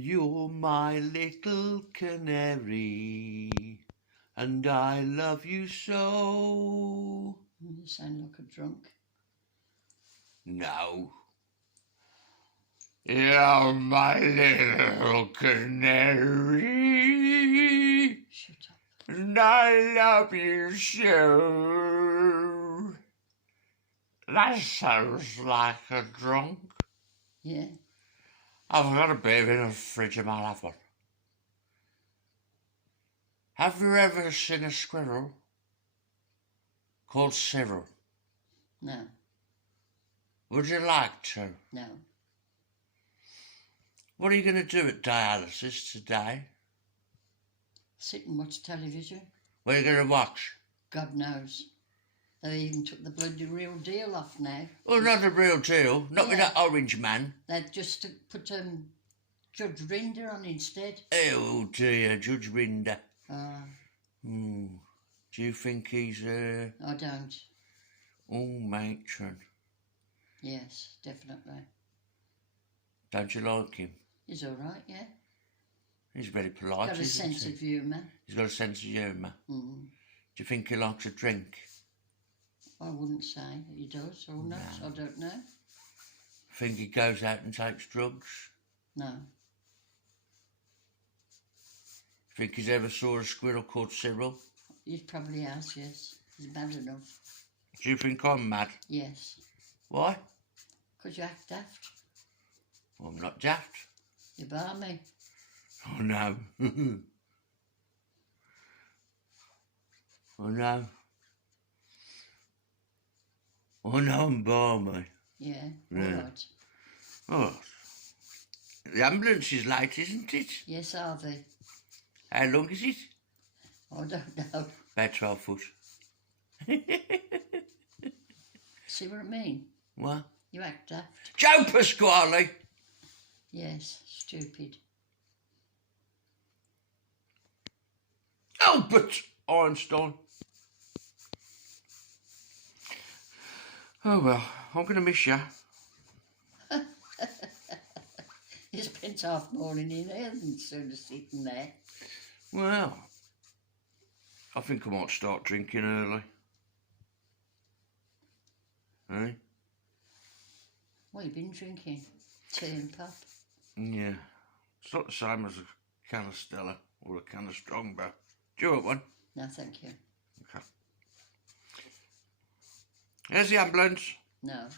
You're my little canary, and I love you so. You sound like a drunk. No. You're my little canary, Shut up. and I love you so. That sounds like a drunk. Yeah. I've got a beer in the fridge and I'll have one. Have you ever seen a squirrel called Cyril? No. Would you like to? No. What are you going to do at dialysis today? Sit and watch television. What are you going to watch? God knows. They even took the bloody real deal off now. Well, not a real deal. Not with that orange man. They've just put Judge Rinder on instead. Oh dear, Judge Rinder. Do you think he's I don't. Oh, matron. Yes, definitely. Don't you like him? He's all right, yeah. He's very polite, Got a sense of humour. He's got a sense of humour. Do you think he likes a drink? I wouldn't say he does or not. No. I don't know. Think he goes out and takes drugs? No. Think he's ever saw a squirrel called Cyril? He probably has, yes. He's bad enough. Do you think I'm mad? Yes. Why? Because you act daft. Well, I'm not daft. You're balmy. Oh no. Oh no. Oh no, I'm balmy. Yeah, all right. Oh, the ambulance is late, isn't it? Yes, are they? How long is it? I don't know. About 12 foot. See what I mean? What? You act daft. Joe Pasquale! Yes, stupid. Albert Einstein. Oh well, I'm going to miss you. You spent half morning in here and sort of sitting there. Well, I think I might start drinking early. Eh? What have you been drinking? Tea and pop? Yeah. It's not the same as a can of Stella or a can of Strongbow. Do you want one? No, thank you. Okay. Here's the ambulance. No.